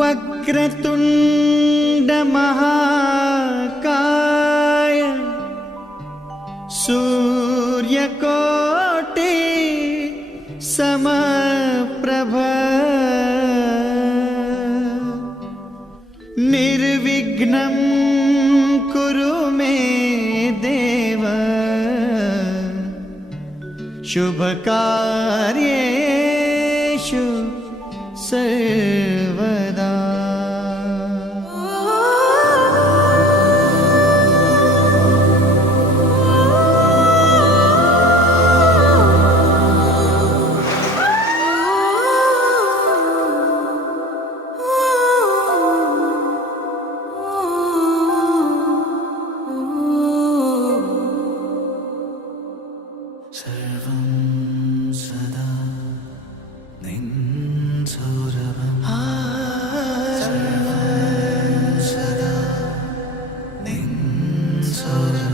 वक्रतुण्ड महाकाय सूर्यकोटि समप्रभ निर्विघ्नं कुरु मे देव शुभकार्येषु सर्वदा। सर्वं सदा निन्सौरभम् सर्वं सदा निन्सौरभम्।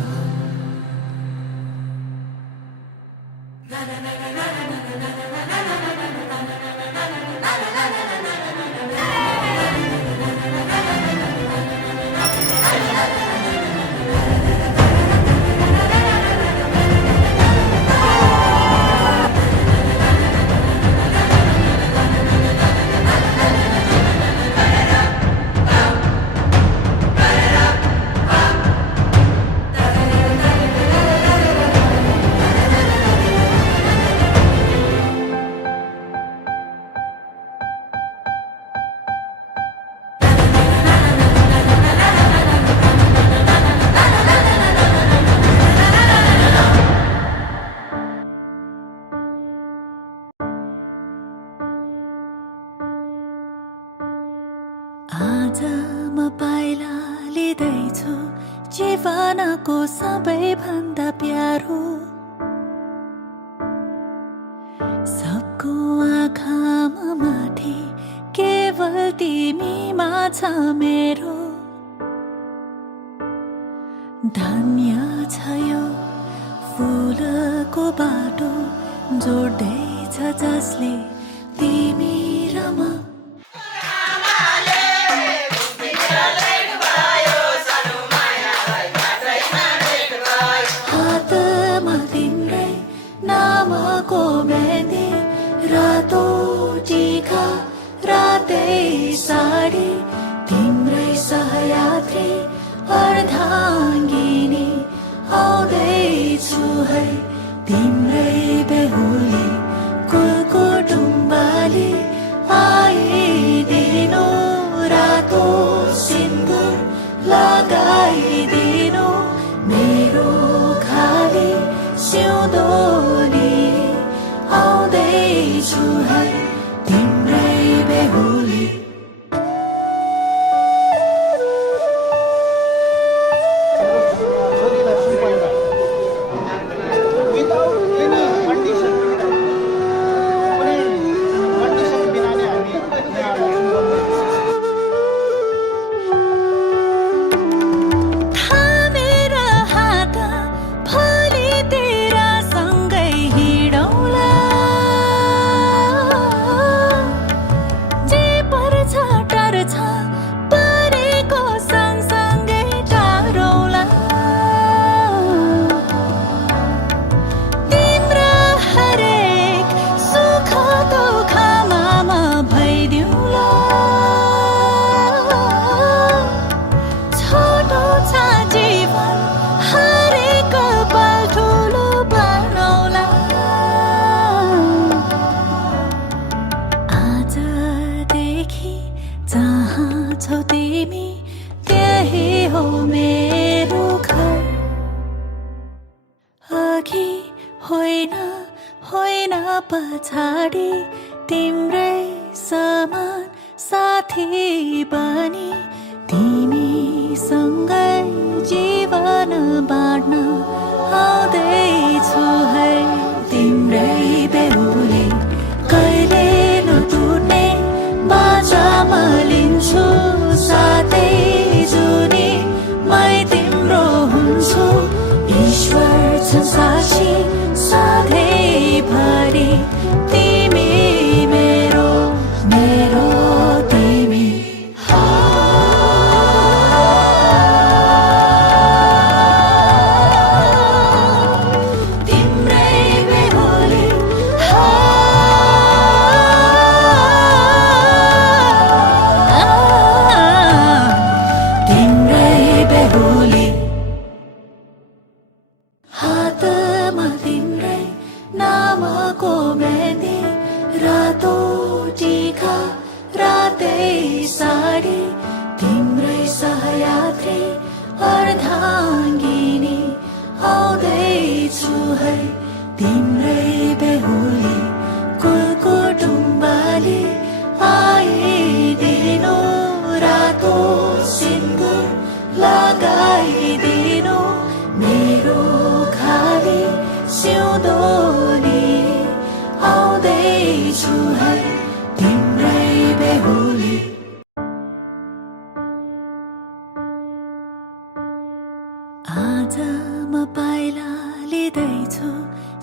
आज म पाइला लिँदैछु जीवनको सबैभन्दा प्यारो, सबको आँखामा माथि केवल तिमीमा छ मेरो। धन्य छ यो फुलको बाटो जोड्दैछ जसले तिमी र म। नामको मेहन्दी रातो टीका रातै साडी, तिम्रै सहयात्री अर्धाङ्गिनी आउँदैछु है, तिम्रै बेहुली कुलकुटुम्बाली आइदिनु, रातो सिन्दुर लगाइदिनु, मेरो खाली सिउँदोली आउँदैछु है, तिम्रै बेहुली। जहाँ छौ तिमी त्यही हो मेरो घर, अघि होइन होइन पछाडि तिम्रै समान साथी बनी, तिमीसँगै जीवन बाँड्न आउँदैछु है, तिम्रै बेहुली कहिले नटुट्ने बाजामा लिन्छु साथै जुनी, मै तिम्रो हुन्छु ईश्वर छ साक्षी सधैँभरि, तिमी मेरो मेरो तिमी। साडी तिम्रै सहयात्री अर्धाङ्गिनी आउँदैछु है तिम्रै बेहुली कुलकुटुम्बाली आइदिनु रातो सिन्दुर लगाइदिनु मेरो खाली सिउँदोली आउँदैछु है तिम्रै बेहुली। आज म पाइला लिँदैछु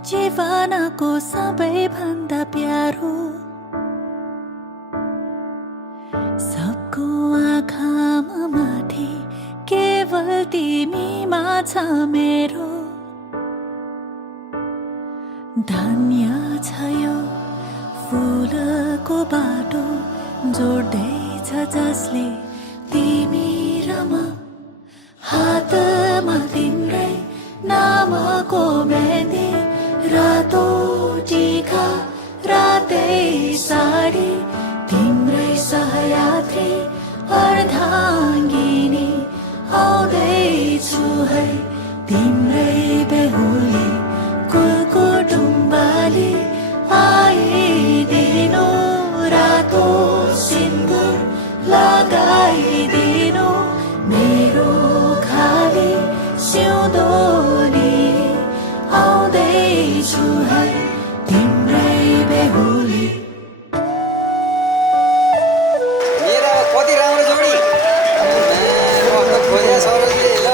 जीवनको सबैभन्दा प्यारो सबको आँखामा माथि केवल तिमीमा छ मेरो धन्य छ यो फुलको बाटो जोड्दैछ जसले तिमी र म हातमा तिम्रै नामको मेहन्दी रातो टीका रातै साडी तिम्रै सहयात्री अर्धाङ्गिनी आउँदैछु है तिम्रै बेहुली कुलकुटुम्बाली आइदिनु रातो सिन्दुर लगाइदिनु मेरो खाली सिउँदोली आउँदैछु है तिम्रै बेहुली। मेरा कति राम्रो जोडी खोज्या सरोजले ल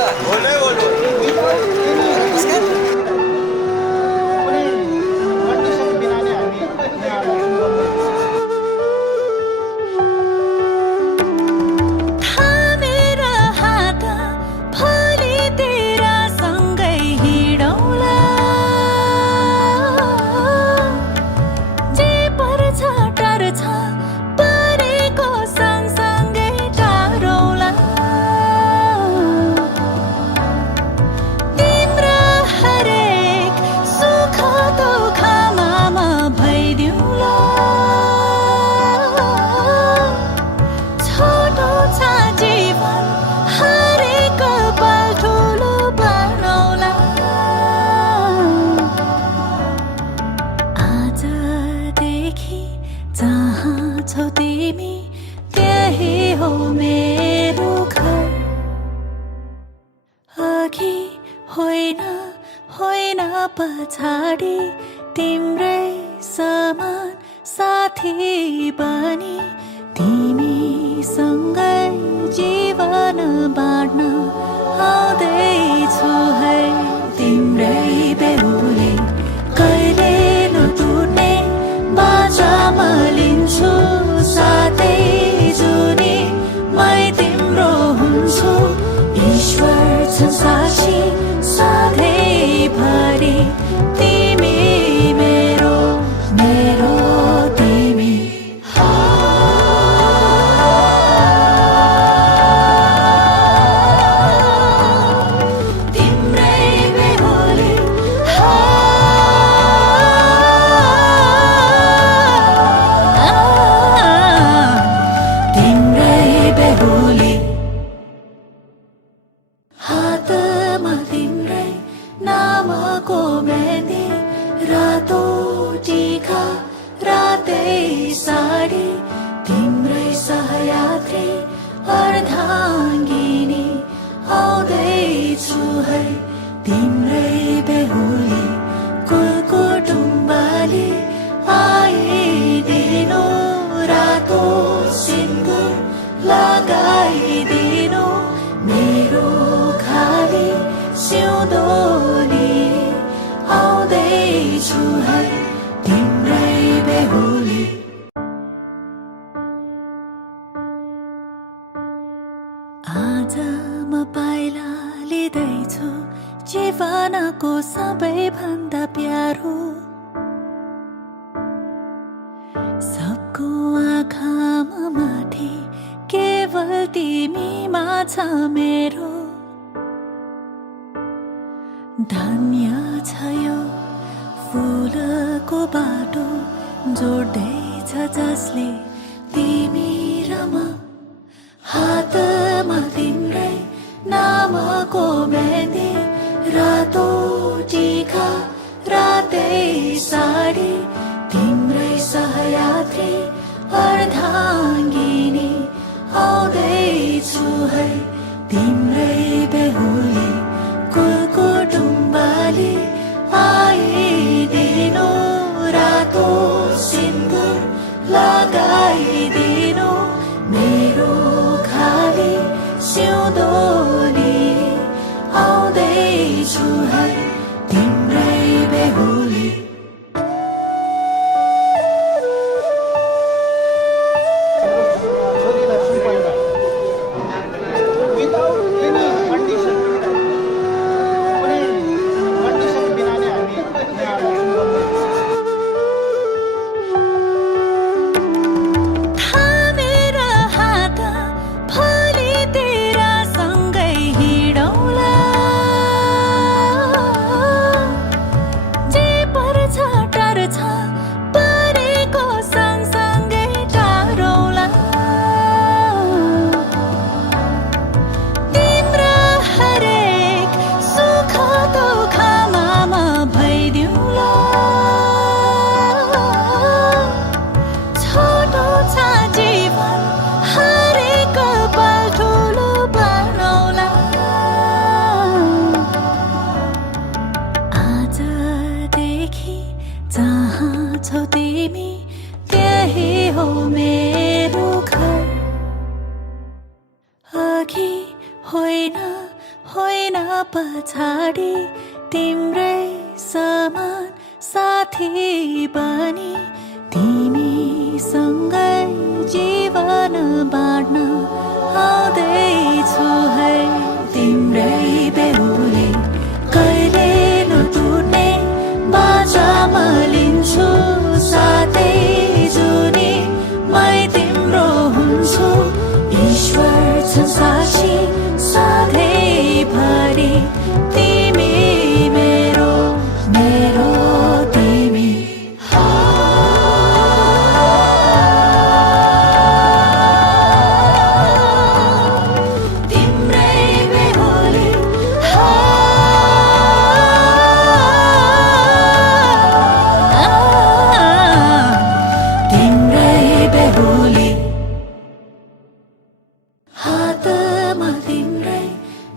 पछाडि तिम्रै समान साथी बनी तिमीसँगै जीवन बाँड्न आउँदैछु है तिम्रै बेहुली कहिले नटुट्ने बाचामा लिन्छु साथै जुनी मै तिम्रो हुन्छु ईश्वर छ साक्षी सधैँभरि तिमी मेरो मेरो तिमी तिम्रै बेहुली तिम्रै बेहुली हातमा तिम्रै नामको मेहन्दी रातो टीका रातै साडी तिम्रै सहयात्री अर्धाङ्गिनी आउँदैछु है तिम्रै बेहुली कुलकुटुम्बाली आइदिनु रातो सिन्दुर लगाइदिनु मेरो खाली सिउँदोली आउँदैछु है तिम्रै बेहुली। आज म पाइला लिँदैछु जीवनको सबैभन्दा प्यारो सबको आँखामा माथि केवल तिमीमा छ मेरो धन्य छ यो फुलको बाटो जोड्दैछ जसले तिमी र म तिम्रै बेहुली कुटुम्बाले आइदिनु रातो सिन्दुर लगाइदिनु मेरो खाली सिउँदोली आउँदैछु है तिम्रै बेहुली छौ तिमी त्यही हो मेरो घर अघि होइन पछाडि तिम्रै समान साथी बनी तिमीसँगै जीवन बाँड्न आउँदैछु है तिम्रै बेहुली कहिले नटुट्ने बाजामा लिन्छु साथै जुनी मै तिम्रो हुन्छु ईश्वर छ साक्षी सधैँभरि तिमी मेरो तिमी तिम्रै बेहुली हातमा तिम्रै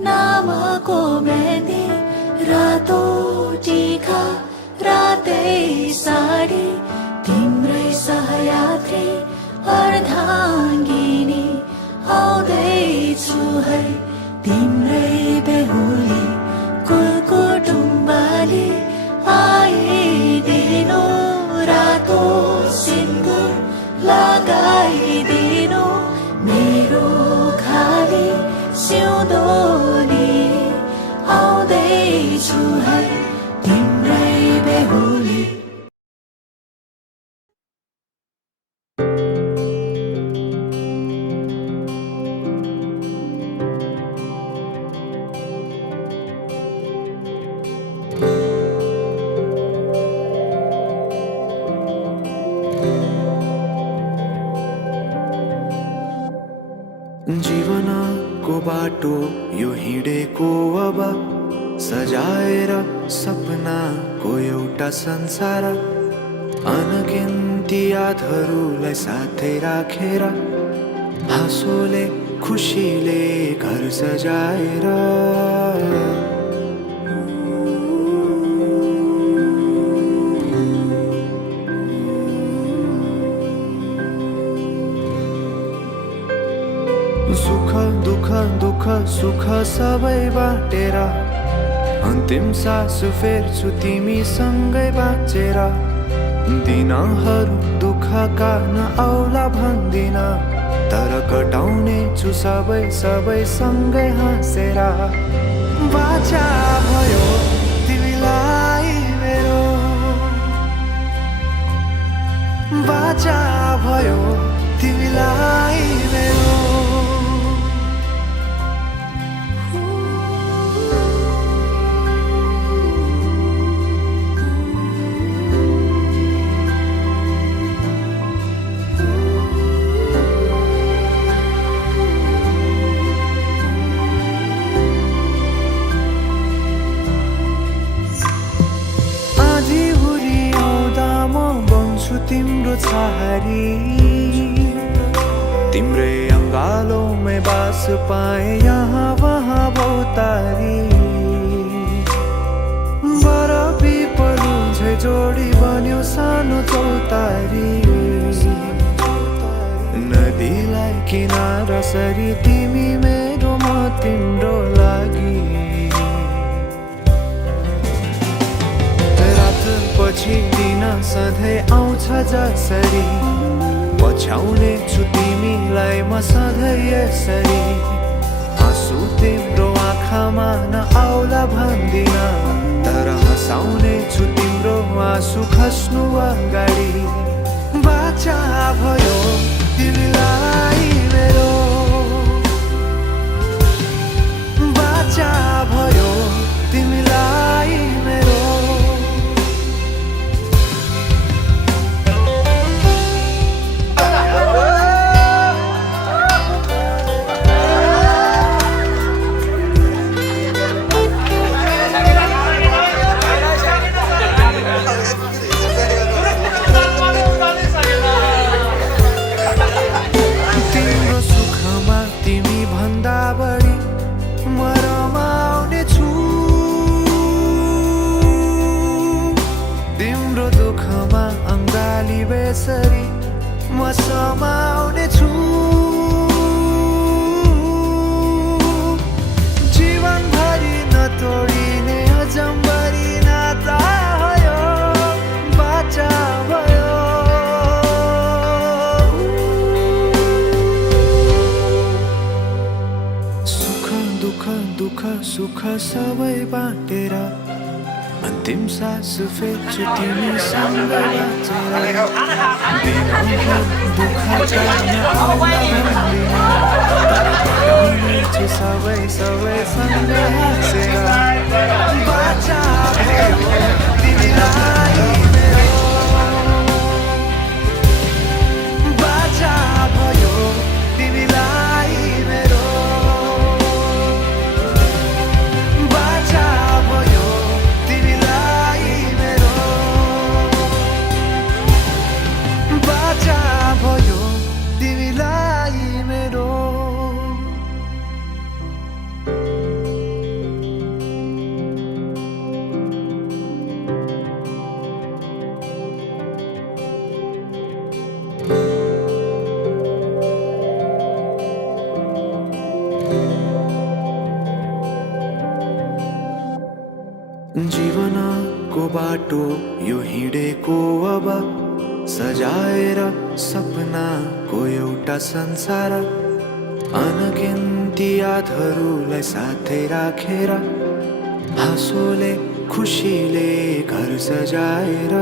नामको मेहन्दी रातो टीका रातै साडी तिम्रै सहयात्री अर्धाङ्गिनी आउँदैछु है तिम्रै बेहुली कुटुम्बाले आइदिनु रातो सिन्दुर लगाइदिनु मेरो खाली सिउँदोली आउँदैछु है तिम्रै बेहुली जीवनको बाटो यो हिँडेको अब सजाएर सपनाको एउटा संसार अनगिन्ती यादहरूलाई साथै राखेर हाँसोले खुसीले घर सजाएर दुःख सुख सबै बाटेर अन्तिम सास फेर्छु तिमीसँगै बाँचेर दिनहरू दुःखका नआउला भन्दिन तर कटाउने छु सबै सँगै हाँसेर बाचा भयो तिमीलाई मेरो बाचा भयो तिमीलाई मेरो तिम्रो छहारी तिम्रै सास पाए यहाँ वहाँ भौतारी बरफी पलुझै जोडी बन्यो सानो चौतारी नदीलाई किनारा सरी तिमी मेरो म तिम्रो लागि रात पछि दिन सधैँ आउँछ जसरी पछ्याउने छु तिमीलाई म सधैँ यसरी आँसु तिम्रो आँखामा नआउला भन्दिन तर हँसाउने छु तिम्रो आँसु खस्नु अगाडि बाचा भयो तिमीलाई मेरो बाचा भयो तिमीलाई मेरो बेसरी म समाउने छु जीवनभरि नतोडिने अजम्बरी नाता भयो बाचा भयो सुख दुःख दुःख सुख सबै बाँटेर अन्तिम सास फेर्छु तिमीसँग बाँचेर दिनभर दुःख जान छु सबै सँग हाँसेर बाचा भयो तिमीलाई मेरो बाचा भयो तिमीलाई मेरो बाचा भयो बाचा भयो तिमीलाई मेरो जीवनको बाटो यो हिँडेको अब सजाएर सपनाको एउटा संसार अनगिन्ती यादहरूलाई साथै राखेर हाँसोले खुसीले घर सजाएर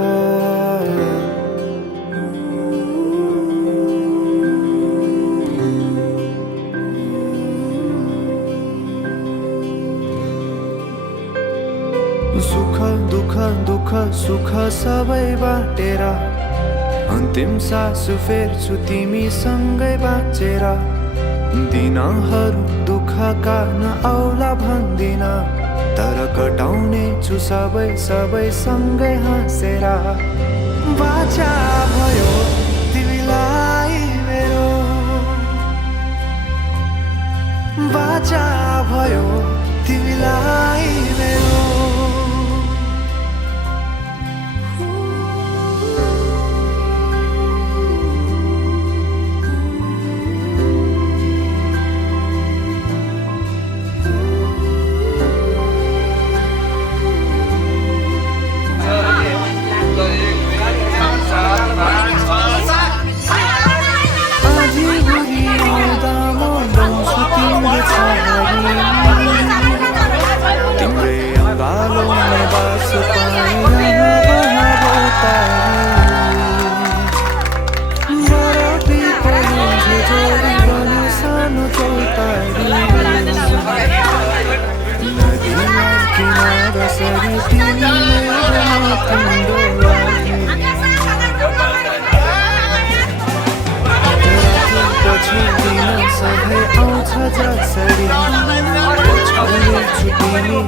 सुख दुःख दुःख सुख सबै बाँटेर अन्तिम सास फेर्छु तिमीसँगै बाँचेर दिनहरू दुःखका नआउला भन्दिन तर कटाउने छु सबै सँगै हाँसेर बाचा भयो तिमीलाई मेरो बाचा भयो तिमीलाई मेरो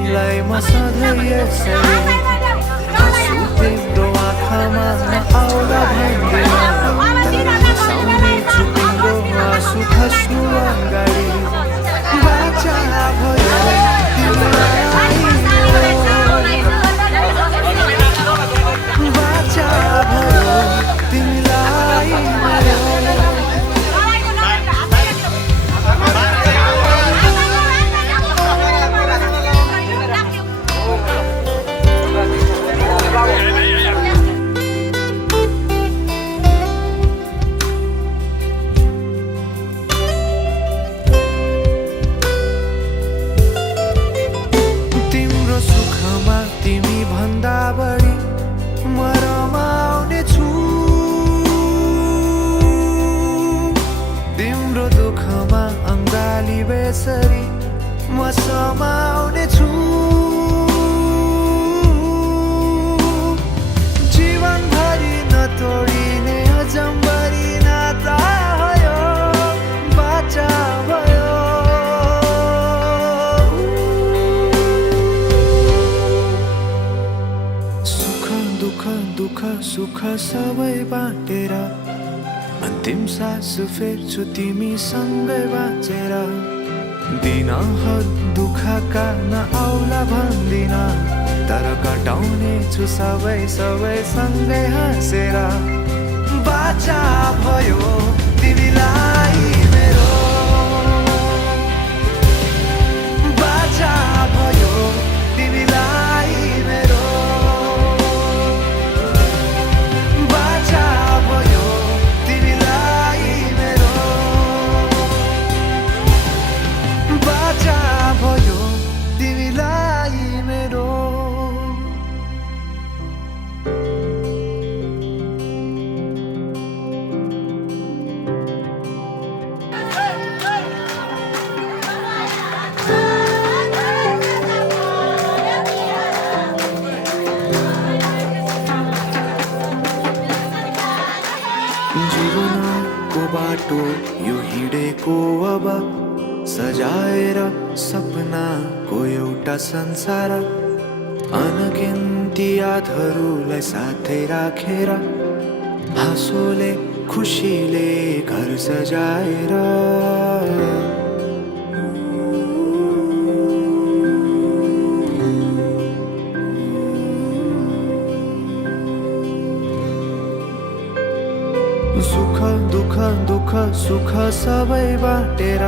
तिमीलाई म सधैँ यसरी आँसु तिम्रो आँखामा नआउला भन्दिन तर हँसाउने छु तिम्रो आँसु खस्नु अगाडि बेसरी म समाउने छु जीवनभरि नतोडिने अजम्बरी नाता भयो बाचा भयो सुख दुःख दुःख सुख सबै बाँटेर अन्तिम सास फेर्छु तिमीसँगै बाँचेर दिनहरू दुःखका नआउला भन्दिन तर कटाउने छु सबै सबै सँगै हाँसेर बाचा भयो तिमीलाई मेरो बाचा भयो तिमीलाई मेरो बाचा भयो तिमीलाई मेरो बाचा भयो तिमीलाई मेरो जीवनको बाटो यो हिँडेको अब सजाएर सपनाको एउटा संसार अनगिन्ती यादहरूलाई साथै राखेर हाँसोले खुसीले घर सजाएर सुख दुःख दुःख सुख सबै बाँटेर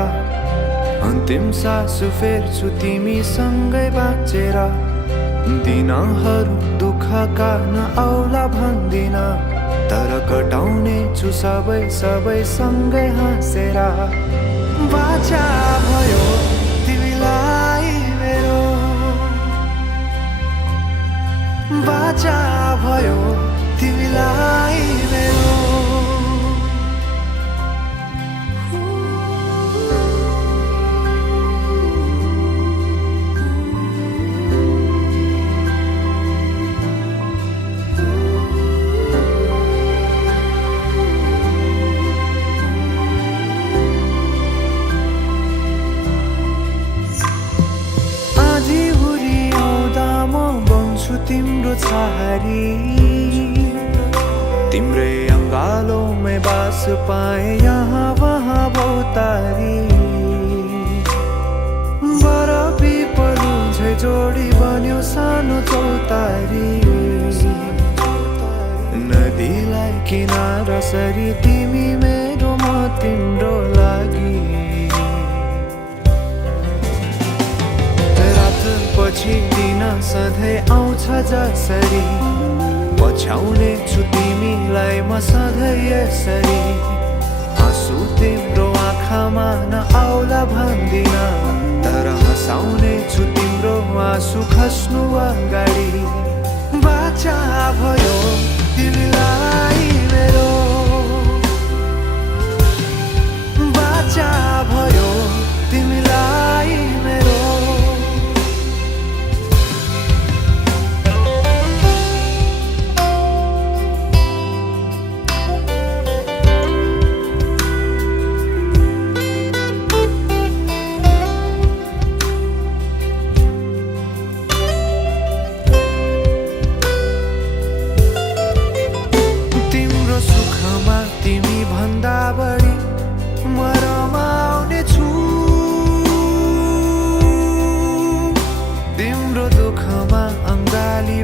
अन्तिम सास फेर्छु तिमीसँगै बाँचेर दिनहरू दुःखका नआउला भन्दिन तर कटाउने छु सबै सबै सँगै हाँसेर बाचा भयो तिमीलाई मेरो बाचा भयो तिमीलाई मेरो तिम्रो छहारी तिम्रै अङ्गालोमै बास पाए यहाँ वहाँ बहुतारी बरफी पलु झै जोडी बन्यो सानो चौतारी नदीलाई किनारा सरी तिमी मेरो म तिम्रो लागि पछि दिन सधैँ आउँछ जसरी पछ्याउने छु तिमीलाई म सधैँ यसरी आँसु तिम्रो आँखामा नआउला भन्दिन तर हँसाउने छु तिम्रो आँसु खस्नु अगाडि बाचा भयो तिमीलाई मेरो बाचा भयो तिमीलाई मेरो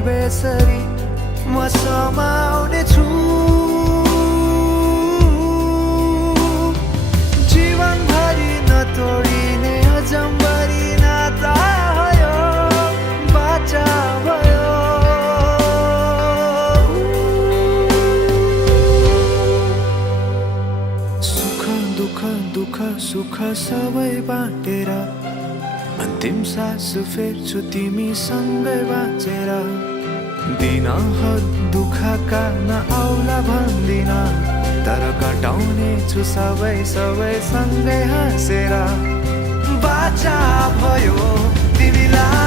बेसरी म समाउने छु जीवनभरि नतोडिने अजम्बरी नाता भयो बाचा भयो सुख दुःख दुःख सुख सबै बाँटेर अन्तिम सास फेर्छु तिमीसँगै बाँचेर दिनहरू दुःखका नआउला भन्दिन तर कटाउने छु सबै सबै सँगै हाँसेर साचा भयो तिमीलाई